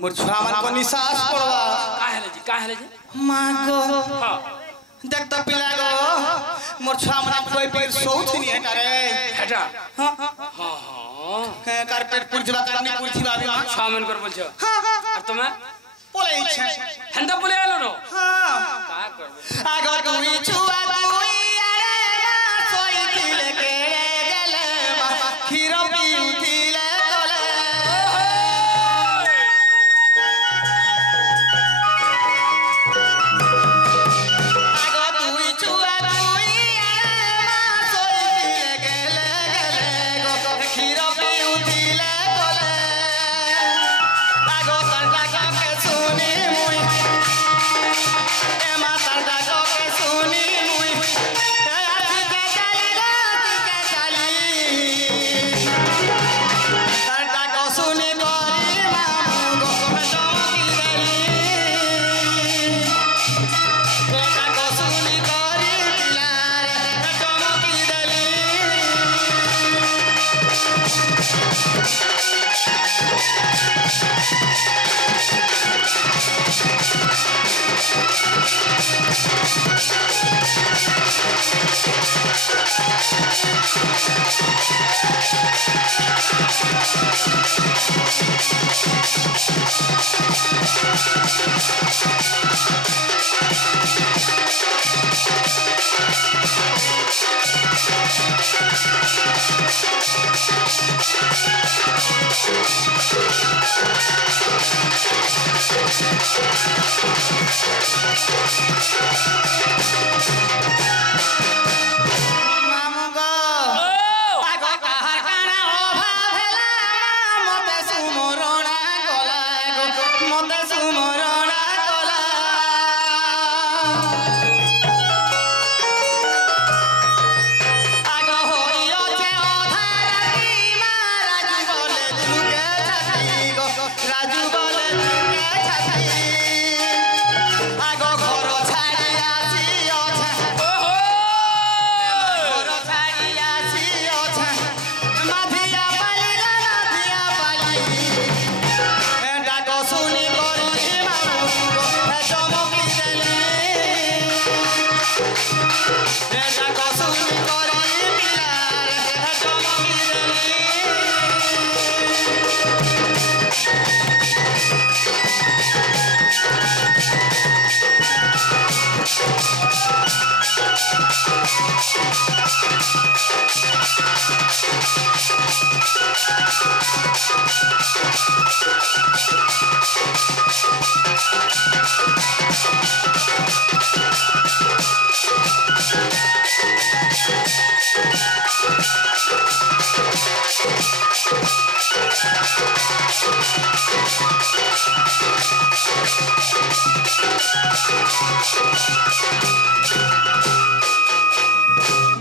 मोर छुआ मन को निसास पड़वा का हेले जी मां गो हां देख त पिला गो मोर छुआ मन कोई पेट सोउथ नहीं हटा रे हटा हां हां हां कारपेट पुरजवा करनी पुरथिबा भी छुआ मन कर बोलछो हां और तुम बोले इच्छा हंदा बोले आलो नो हां का कर आगो तुई छुआ तुई अरे सोई दिल के गले खीर पीउथिले कोले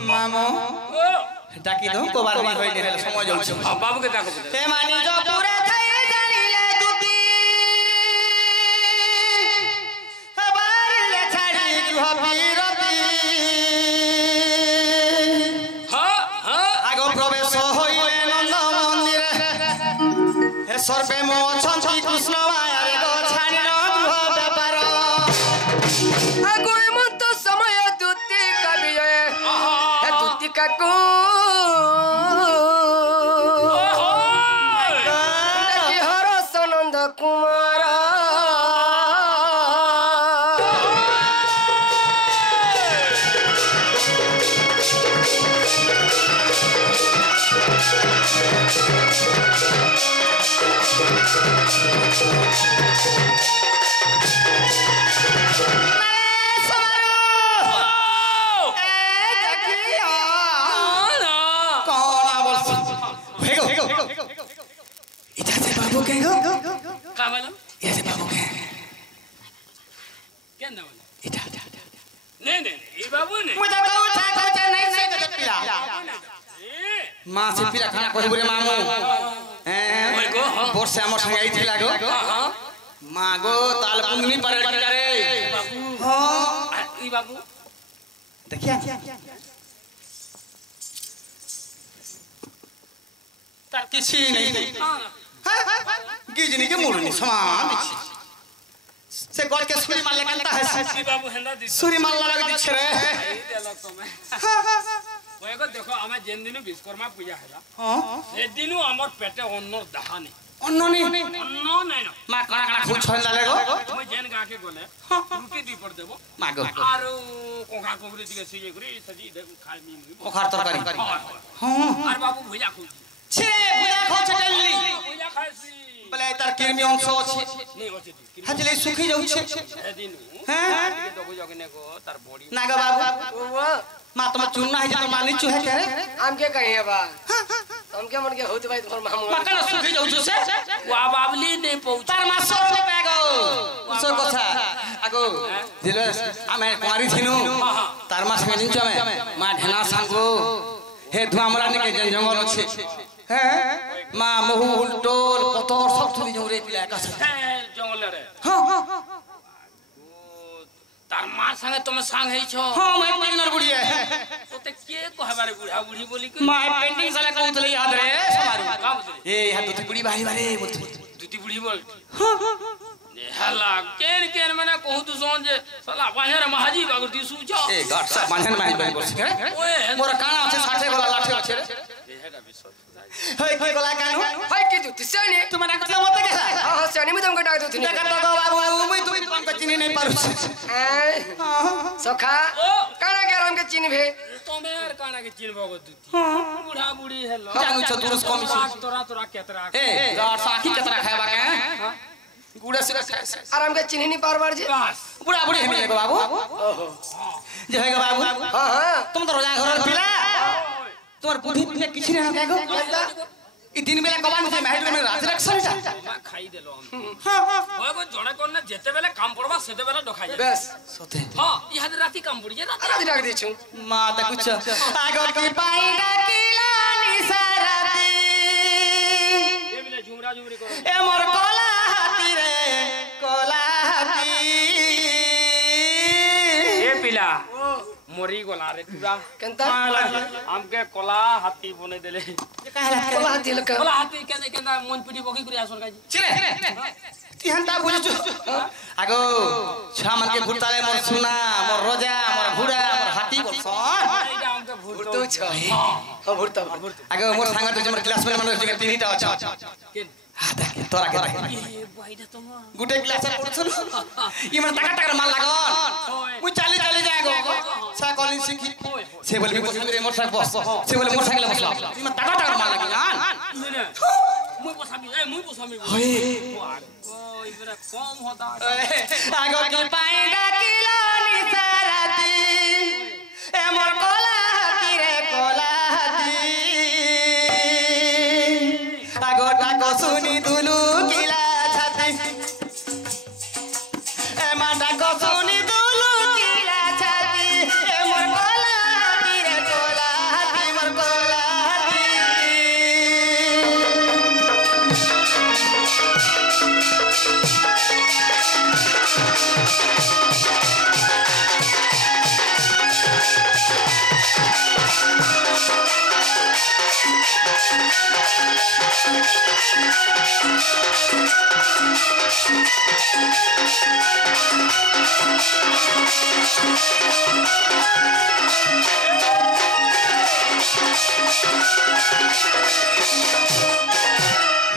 मामो डाकी दो को बार बार होइले हेले समय जाउ छ बाबू के डाको ते मानी जो पूरे थई जानिले दुती हबार ले छाड़ी गृह पीरती हां हां आगो प्रवेश होइले नंद मंदिर हे सर्वे मो छंती कृष्ण माया गो छाड़ी न गृह व्यापार आगो मत समय दुती कवि हे दुती काकू कुमार बाबू के गो का बोलो ऐसे बाबू के মা সে পিলা খানা কইব রে মামু ওই গো বর্ষে আমার সঙ্গে আইছিলা গো মা গো তাল পুঙ্গনি পারে কি রে বাবু হ্যাঁ ই বাবু দেখিয়া তার কিছু নেই হ্যাঁ কি জিনি কে মুড়নি সমান দিছি সে গড়কে ছুরি মারলে কেনতা হাসি ই বাবু হেন্দা দিছ ছুরি মারলা লাগি দিছে রে এই দেলো তুমি ওই গো দেখো আমার যেন দিন বিশ্বকর্মা পূজা হলা হ্যাঁ সেদিনও আমার পেটে অন্নর দাহা নেই অন্ননি অন্ন নাই না মা কানা কানা খুব ছয় লাগে গো তুমি যেন গাকে গলে রুটি দুই পড় দেব মা গো আর কোকা কোবরি দিকে সিজে করে সজি দেখো খাই নি ওখার তরকারি হ্যাঁ আর বাবু ভুজা খুব ছে বুয়া খাচ্ছে ডেলি ভুজা খাইছি বলে তার কিরমি অংশ আছে নেই আছে হাজলে শুকি যাচ্ছে সেদিন হ্যাঁ ଟିକେ ଦବୁ ଜଗନେ go ତାର ବଡି নাগা বাবু वो মা তোমার চুন্না হইছে তো মানিচু হে কে हम क्या कहे बा हम क्या मन के होते भाई तुम्हारे मामू মা কেন শুকি যাচ্ছে সে वा बाबली ने पहुंचा তার মাস নে পাগো উস কথা আগো দিলে আমি কুমারী থিনু তার মাস কে জিনছ আমি মা ঢেনা সাঙ্গো হে ধুয়া আমরা নে কে জঙ্গল আছে হ্যাঁ মা মহুল টোল পতর সব তুলি জৌরে পিলা একা ଜଙ୍ଗଲ ରେ হ্যাঁ হ্যাঁ ତାର ମା ସାଙ୍ଗେ ତମେ ସାଙ୍ଗ ହେଇଛ হ্যাঁ মই পিগনর বুড়িয়ে ତତେ କିଏ କହିବାରେ ବୁଢା ବୁଢୀ ବୋଲି କି মা পেন্টিং সালে কউতলি ইয়াদ রে সমারু କାଁ ବୁଝିଲେ এ হা দুটি বুড়ি বাড়ি বাড়ি বলতে ଦୁତି ବୁଢୀ ବୋଲ ହେଲା କେନ କେନ ମାନେ କହୁତୁ ସନ୍ ଯେ ସଲା ବାହେର ମହାଜି ବାଗୁର ଦିସୁଛ এ গড সব মানন মাইল বাই বলছি কে ওয়ে মোর কানা আছে 60 গলা লাঠি আছে রে হেডা বিশ্বত হই কি গলা কানু भाई की जुती सेनी তুমি না কথা মতে কে हां हां सेनी में तुमको डाक दो थी দেখা তো বাবু মুই তুমি কোন কা চিনি নাই পারুছি सखा ओ काना के हम के चिन्ह भे ତମେ ଆର କାଣା के ଚିନବ ଗो ଦୁତି ବୁଢା ବୁଢୀ ହେଲ জানু ছ দুরস কমিছি ତୋରା ତୋରା କେତରା এ গড সাকি কেতরা খাইবা কে গুড়া সিরা और हम के चिन्ह नहीं पार बार जी বাস বুড়া বুড়ি হেমি গো বাবু যে হই গো বাবু हां हां তুমি তো রোজা ঘরের পিলা তোমার বুদ্ধি পিলা কিছু না কে গো ই দিন বেলা কবান যে মেহেড মে রাত রাখছনিটা মা খাই দেলো হ্যাঁ হ্যাঁ ওই গো জଣେ কোন যেতে বেলে কাম পড়বা সেতে বেলে ডখাই যায় बस সতে হ্যাঁ ইহাদে রাতি কাম পড়ি যায় রাতি रात डाक दी छु মা দেখুছ আগর কি পাই ডাকিলা নিসারাতি এ বিলে ঝুমরা ঝুমরি করো এ মোর কলা হাতি রে কলা হাতি এ পিলা মরি গলা রে তুরা केनता আমকে কলা হাতি বনে দেলে बोला दिल का কলা হাতি কেনে কেনা মন পিটি বকি করে আসর কাজি চিরে তিহানটা বুঝছু আগো ছা মান কে ঘুরতালে মোর সুনা মোর রোজা মোর ঘুড়া মোর হাতি বলছন এইটা আমকে ভূত तो छ हां भुरता আগো মোর সাঙ্গ তো মোর ক্লাসমেট মানে যে তিনটা আছে কেন হা দেখ তোরা কে দেখ এ বাইটা তোমা গুটে ক্লাসে পড়ছন ই মানে টাকা টাকা মাল লাগন মুই চালি চালি যাই গো সা কলিং শিখি সে বলবি বসবি রে মোর সাথে বস সে বলে মোর সাইকেলে বসলা ই মানে টাকা টাকা মাল লাগি জান মুই বসামি এ মুই বসামি হই ওই বেরা কম হতা আগো কি পাই ডাকিলা নিসারাতি এ মোর কলা হাতি রে কলা হাতি আগো ডাকো শুনি দুলু কিলা ছাতি এ মা ডাকো শুনি দুলু কিলা ছাতি এ মোর কলা হাতি রে কলা হাতি মোর কলা হাতি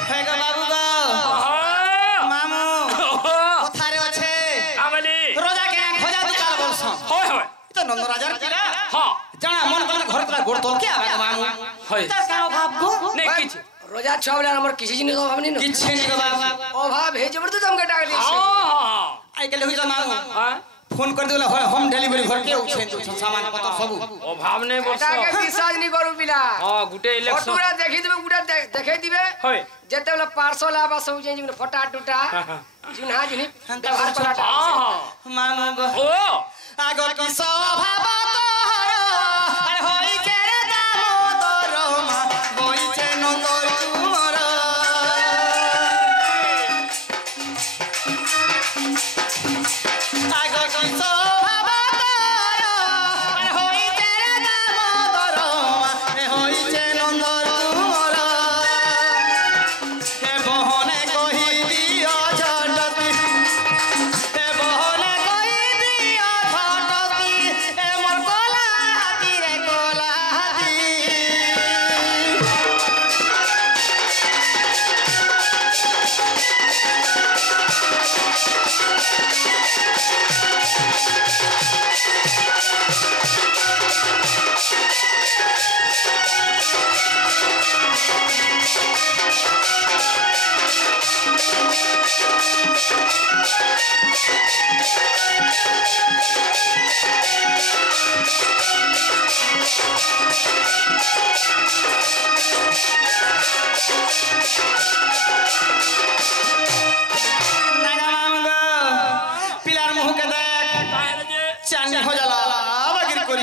হে গো বাবু গো মামু কোথারে আছে আমলি রোজা কে খোঁজা দুকাল বলছ হয় হয় তো নন্দ রাজার কিরা হ্যাঁ জানা মন করলে ঘর তোলা গোড় তোল কে আবে মামু হয় তার কাও ভাব গো নেই কিছু रोजा छावला हमर किसी जिन अभाव नहीं কিচ্ছে নি গো বাবু अभाव है जबरदस्त हमके डाक दी छु হ্যাঁ আই গেলে হইছ মামু হ্যাঁ ফোন করে দিলে হয় হোম ডেলিভারি ঘর কে উঠছে তো সামান পত্র সবু অভাব নেই বলছ টাকে বিশ্বাস नहीं करू पिला হ্যাঁ গুটে ইলেকশন ফটোরা দেখি দিবে গুটা দেখে দিবে হয় যেতে বলে পার্সল আবা সব যে জিন ফটা টুটা জিনহা জিনি ব্যবহার করাটা হ্যাঁ মামু গো ও আগো কি স্বভাব তোহর আরে হই কে রে দামোদর মা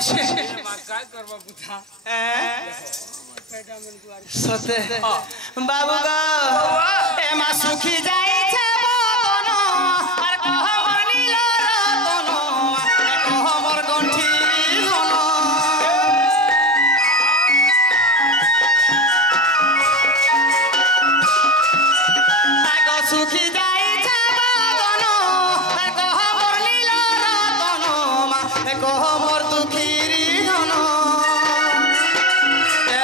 छे काय करबा बुथा सते बाबू गो ए मा सुखी जाई छे बदन আর কহ মনিল রতন কহ মোর গন্ঠি ধন আগো সুখী যাই ছে বদন আর কহ মনিল রতন কহ মোর দুঃখীরি ধন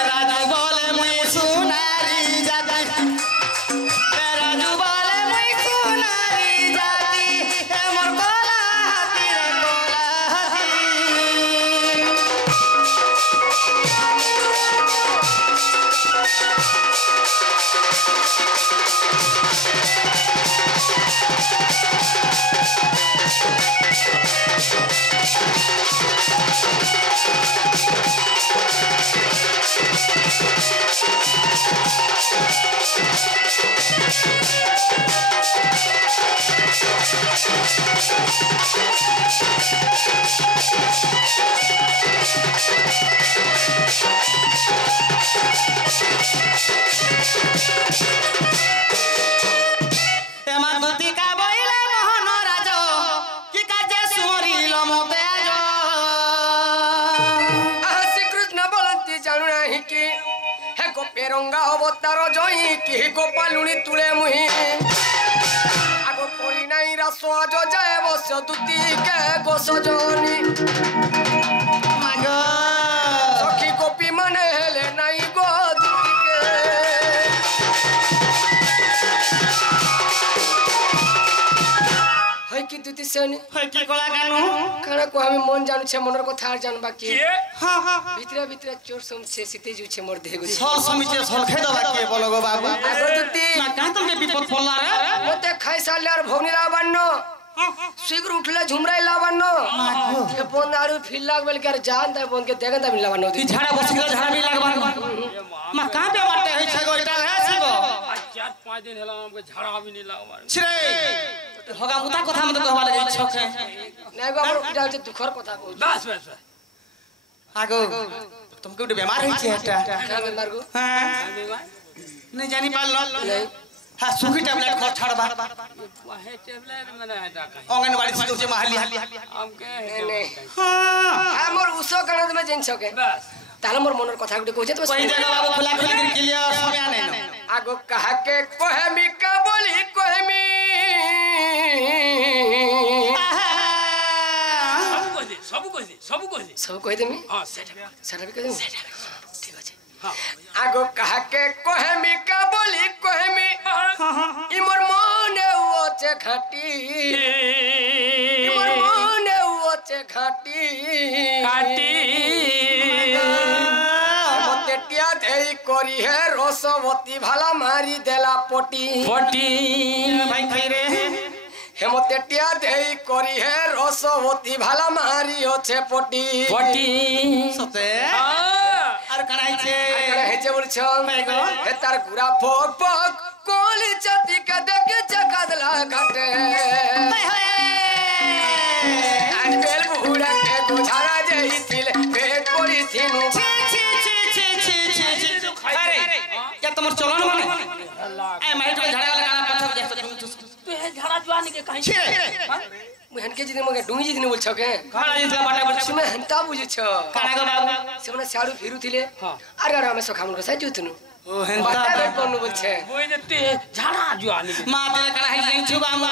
রাজু বলে মুই সোনারি জাতি রাজু বলে মুই সোনারি জাতি মোর কলা হাতি রে কলা হাতি এমা দুতি কা বইলে মোহন রাজ কি কাজে সুমরিল মতে আজ শ্রীকৃষ্ণ বলନ୍ତି জানু নাহি কি হে গোপেরঙ্গা অবতার জয়ী কি গোপালুনি তুলে মুহি আগো করি নাই রাস আজ যায় বস দুতি কে গোস জনি মাগ সখী গোপী মানে হেলে নাই গো দুতি কে হয় কি দুতি সেনি হয় কি কলা কানু কারণ কো আমি মন জানুছে মনের কথা আর জানবা কি হ্যাঁ হ্যাঁ ভিতরে ভিতরে চোর সমছে সিতে জুছে মোর দেহ গুছি সল সমিচে সল খাই দবা কে বলো গো বাবু আগো দুতি না কাহ তোকে বিপদ পড়লা রে মতে খাই সারলে আর ভগ্নি লাবান্ন শীঘ্র উঠলে ঝুমরাই লাবান্ন এ বন আড়ু ফিল লাগবেল কে আর জান তাই বনকে দেখেন তাই লাবান্ন তুই ঝাড়া বসি গেল ঝাড়া বি লাগবান মা কাহ বে মারতে হইছে গো এটা আছে গো आज 4-5 दिन हला हमके झाड़ा भी नहीं लागबार ছিরে হগা মুতা কথা মতে কহবা লাগে ইচ্ছকে নাই গো আমার এটা হচ্ছে দুঃখর কথা কই बस बस बस আগো তোমাকে ওটা বেমার হইছে এটা খাবে মারগো হ্যাঁ नहीं जानी पाल नहीं हां सुखी टैबलेट खा छाड़बा वाहे टेबलेट मैंने हटा का अंगनवाड़ी से तुझे महली हमके नहीं हां হ্যাঁ মোর উসো কারণ মে জিনছ কে बस তাহলে মোর মনের কথা গুটি কইছে তো कोई जगह बाबू खुला खुली कर क्लियर समय आने न আগো কাহাকে কহেমি কা বলি কহেমি सब कह दे সব কই দেমি हां सेट সেটা বি কই দেমি ঠিক আছে हां আগো কাহাকে কহেমি কা বলি কহেমি ই মোর মনে ওছে ঘাটি ই মোর মনে ওছে ঘাটি काटी মতে টিয়া দেই করি হে রসবতী ভালা মারি দেলা পটি पटी भाई खाई रे হেমতে টিয়া দেই করি হে রসবতী ভালা মারি হচ্ছে পটি पटी सते हां আর কানাইছে আরে হেছে বলছ ভাই গো হে তার গুড়া ফক ফক কোলি চাতি কে দেখে চাকাদলা ঘাটে হায় হায় আজ বেল বুড়া কে গোঝারা যেই ছিল পেট পড়ি থিনু ছি ছি ছি ছি ছি ছি ছি আরে क्या তোমার চলন মানে এ মাইট কে ঝাড়া লাগানা পাথর দেখো तू है झाड़ा जुआने के कहीं ছি মুহন কে জিদিন মগে ডুঙ্গি জিদিন বলছ কে খানা দিছলা বাটা বলছি তুমি হন্তা বুঝছ কানা গো বাবু সেমনে সাড়ু ফিরু থিলে हां আরে আরে আমি সখামন কে সাই জুতনু ও হেনতা বাটা বেট বনু বলছে वो ने ते झाड़ा जुआने के মা তেলে কানা হাই যাই छु বাম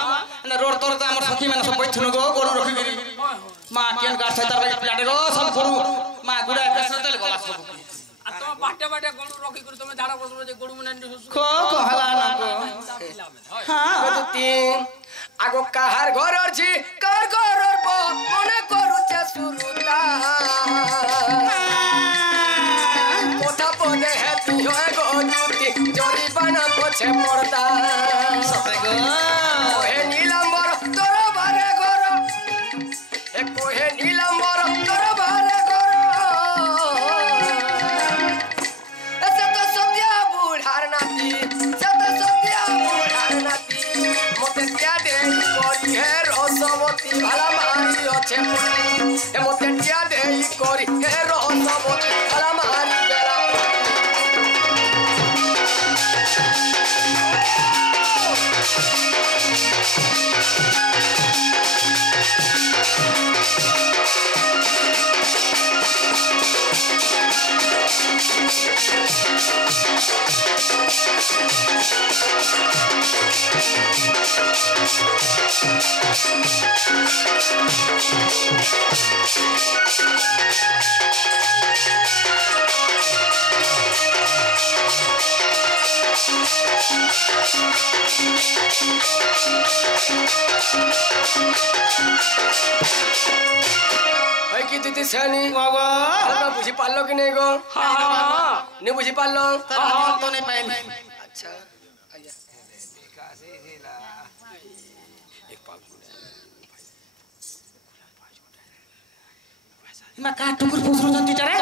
না रोड तोर त हमर सखी माने सब बैठनु गो गरु रखि गरी মা কেন গাছ তার প্লাটে গো सब गरु মা गुडा कैसे तेल गला सब आ तो बाटे बाटे गोड़ू रखी कर तुम झाड़ा बसबो जे गोड़ू मने को कहला ना गो हां তিন আগো কাহার ঘরর ছি কার ঘরর প মনে করুছে সুরুতা কোথা পদে হে তুই হয় গো জুতি জরি বানা পছে পড়তা সতে গো ওহে নীলাম্বর তোর বারে ঘর এ কোহে নীলাম্বর তোর বারে ঘর এসে তো সত্যা বুড়ার নাতি সত সত্যা বুড়ার নাতি মতে টিয়া দে করি হে রসবতী ভালা মারি আছে এ মতে টিয়া দে করি কি দিদি সানি বাবা তোমরা বুঝি পারলো কি নেই গো নে বুঝি পারলো তো নেই পাইনি আচ্ছা আইয়া মা কা টুকুর পুসরু জন্তি টারে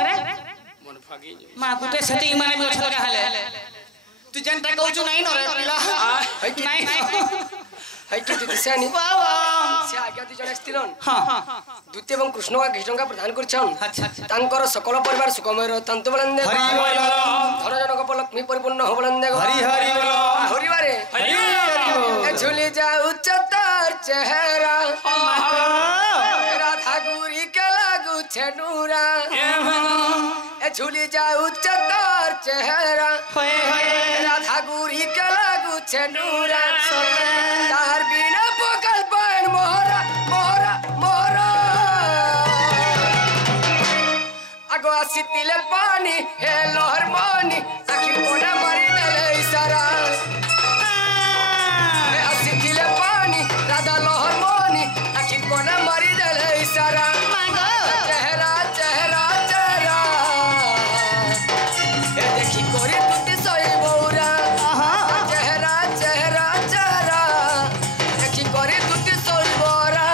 মন ফাগি মা গুটে সেটি মানে বি অছল হালে তুই জানতা কউছু নাই নরে পিলা নাই হাই কি দিদি সানি বাবা সে আজ্ঞা দুজন আসছিলেন হ্যাঁ দ্বিতীয় এবং কৃষ্ণ ঘিটঙ্কা প্রদান করছেন আচ্ছা তাঙ্কর সকল পরিবার সুখময় তন্তু বলেন দেখ হরি বল ধনজনক লক্ষ্মী পরিপূর্ণ হবলেন দেখ হরি হরি বল হরিবারে হরি এ ঝুলি যাও চতার চেহারা রাধা গুরি কে লাগু ছেনুরা এ ঝুলি যাও চতার চেহারা হয়ে হয়ে রাধা গুরি কে লাগু ছেনুরা তার বিনা পকল পান মোহরা মোহরা মোহরা আগো আসিতিলে পানি হে লহর মনি আখি কোনা মারি দেলে ইশারা হে আসিতিলে পানি রাধা লহর মনি আখি কোনা মারি দেলে ইশারা চেহারা চেহারা চেহারা হে দেখি করে তুতে সই বৌরা চেহারা চেহারা চেহারা দেখি করে তুতে সই বৌরা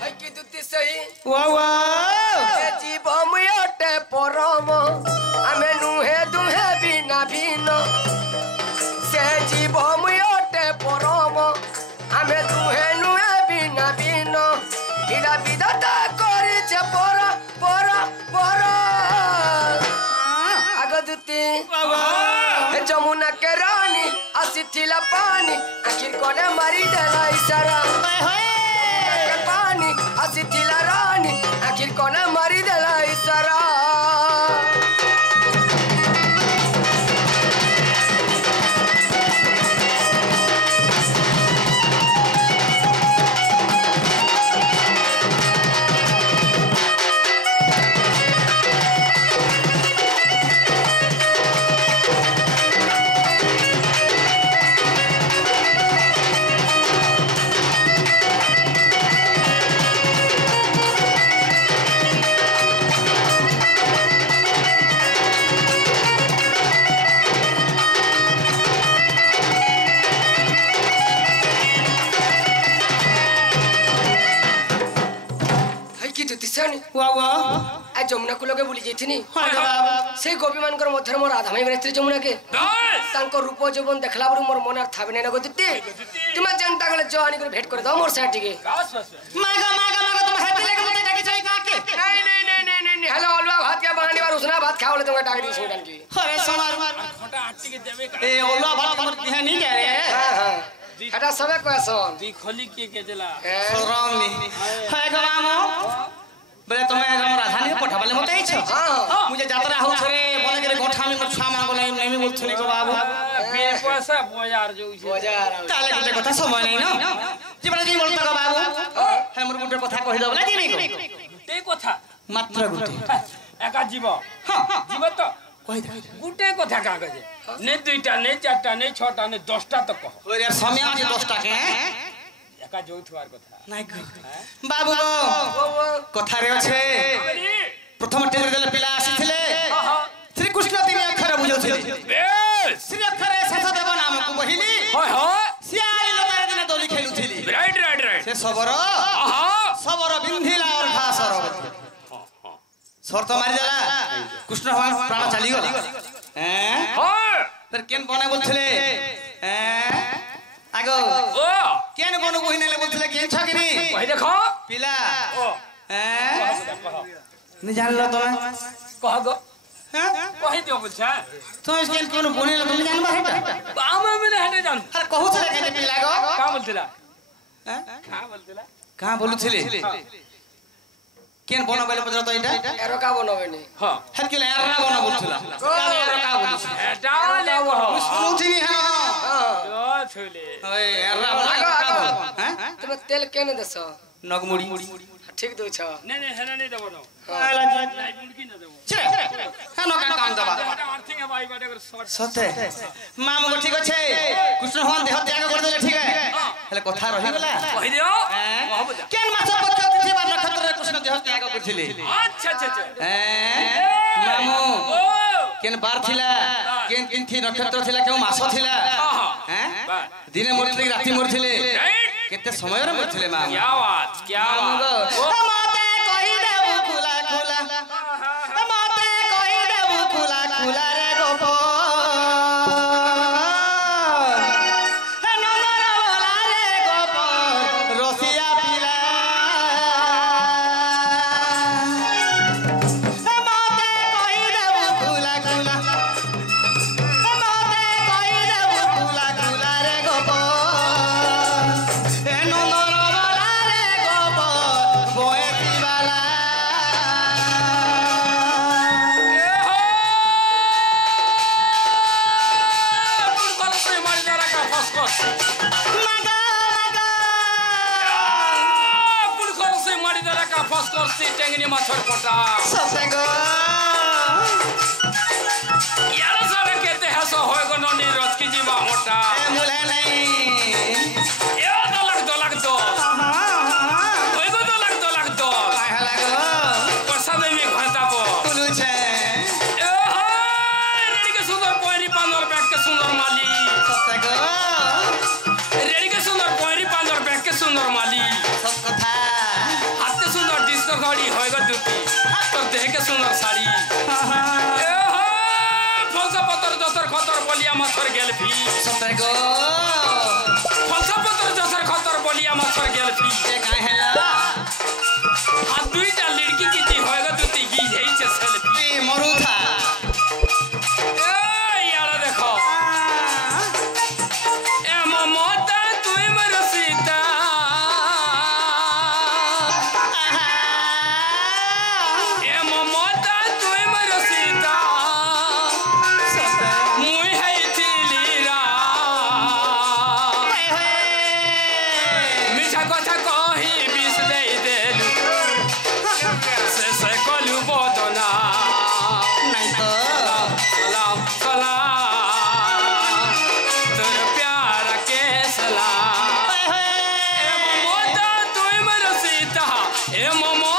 হাই কি তুতে সই বাবা জীব মুয়টে পরম আমি নুহে দুহে বিনা ভিন্ন সে জীব মুয়টে পরম আমি দুহে নুহে বিনা ভিন্ন ইরা বিধাতা করিছে পর পর পর আগদুতি হে যমুনা কে রানী আসিছিলা পানি আখির কোনে মারি দেলা ইশারা পানি আসিছিলা রানী আখির কোনে মারি দেলা ইশারা হাই কি তুই সানি বাবা আজ যমুনা কুলকে বুলি যাইছিনি হ্যাঁ বাবা সেই গোপী মানকর মধ্যে মোর রাধা মাই বেড়েছিল যমুনাকে তাঙ্ক রূপ যৌবন দেখলা বড় মোর মনে আর থাবে না গতি তুমি জানতা গলে জওয়ানি করে ভেট করে দাও মোর সাথে টিকে মাগা মাগা মাগা তুমি হাতে লেগে মতে ডাকি চাই কাকে নাই নাই নাই নাই নাই হ্যালো অলুয়া ভাত কে বানানি বার উসনা ভাত খাওলে তোমাকে ডাক দিছি গান কি হরে সমার খটা আটকে দেবে এ ওলা ভাত তোমার দিহা নি গে হ্যাঁ হ্যাঁ এটা সবে কয়সন দি খলি কে কেজলা সরম নি হ্যাঁ গো মামো বলে তুমি আমার রাধানি পঠাবালে মতে আইছো হ্যাঁ মুঝে যাত্রা হউছ রে বলে করে গোঠা আমি মোর ছুয়া মাঙ্গলে নেমি বলছনি গো বাবু বে পয়সা বজার যাউছে বাজার তাহলে গোটে কথা সময় নাই না জীবনে কি বলতো গো বাবু হ্যাঁ মোর গোটে কথা কই দাও না দিবি গো তে কথা মাত্র গোটে একা জীব হ্যাঁ জীব তো কই দে গুটে কথা কাগজে নে দুইটা নে চারটা নে ছটা নে 10টা তো কহ ওই রে সময় আছে 10 টাকা একা যৌথুয়ার কথা নাই গো বাবু গো কথা রে আছে প্রথম টেলে দেলে পিলা আসিছিলে শ্রীকৃষ্ণ তিনি অক্ষর বুঝাউছিলে বেশ শ্রী অক্ষরে শেষদেব নামକୁ বহিলি হয় হয় সিয়াই লতারে দিনে দোলি খেলুଥିଲି রাইট রাইট রাইট সে সবর আহা সবর বিন্ধিলা আর ঘাসর শর্ত মারি দেলা কৃষ্ণ ভগবান প্রাণ চালি গলা হ্যাঁ হয় ফের কেন বনে বলছিলে হ্যাঁ आगो ओ केन कोन कोहि नेले बोलथिले के छकिनी वही देखो पिला ओ हैं नि जानलो तमे कह गो हैं कहि दियो बुझा तो इसके कोन बोनेला तुम जानबा हेटा आमे मैंने हटे जान अरे कहूथले के पिला गो का बोलतिला हैं का बोलतिला कहां बोलुथिले केन बनो बेले पजर तो इटा एरो का बनबेनी हां हटके एरना बनो बोलथिला एरो का बोलुथि एटा ले वो सुनुथिनी हां ओ छुले ओए एरना बनो का बोल हैं तुम तेल केने देसो नगमुड़ी ठीक दो छ नहीं नहीं हेना नहीं देबो आला जी लाइफ मुड़की न देबो छे कानो काम दबा आर्थिंग है भाई बाटे कर शॉर्ट सते माम को ठीक अछि कृष्ण भगवान देह त्याग कर देले ठीक है हेले कथा रहि गेला कहि दियो कह बुझा केन मास पक्ष तिथि बा नक्षत्र रे कृष्ण देह त्याग करथिले अच्छा अच्छा अच्छा मामू ओ केन बार थिला केन तिथि नक्षत्र थिला केउ मास थिला हैं दिने मरथिले राति मरथिले केते समय रे मरथिले मामू क्या बात माते कहि देबु खुला खुला माते कहि देबु खुला खुला रे गोपो नंदन बोला रे गोपो रसिया पिला माते कहि देबु खुला खुला माते कहि देबु खुला खुला रे गोपो नंदन बोला रे गोपो बोएती वाला टेंगनी माछर कोटा ससेगो यार सारे कहते हैं सो होएगो नोनी रोज की जीवा मोटा ए मुले नहीं ए दो होएगो दो काहे लागो वर्षा देवी घंटा पो कुलु छे ए हाय रेडी के सुंदर पोरी पांदर बैठ के सुंदर माली ससेगो रेडी के सुंदर पोरी पांदर बैठ के सुंदर माली सब कथा हाथ के सुंदर डिस्को घड़ी होएगो दुती तो देह के सुंदर साड़ी ए हाय फलसा पत्थर जसर खतर बोलिया माछर गेल भी ससेगो फलसा पत्थर जसर खतर बोलिया माछर गेल भी ए काहे ला आ दुईटा लड़की की जी होएगा दुती की यही से सेल्फी ए मरुथा ए यार देखो ए ममता तुई मर सीता ए ममता तुई मर सीता मुई है थिलीरा मिठा कथा कही बिस दे देलु से कलु बदना नहीं तो सलाम सलाम तोर प्यार के सलाम ए ममता तुई मर सीता ए ममता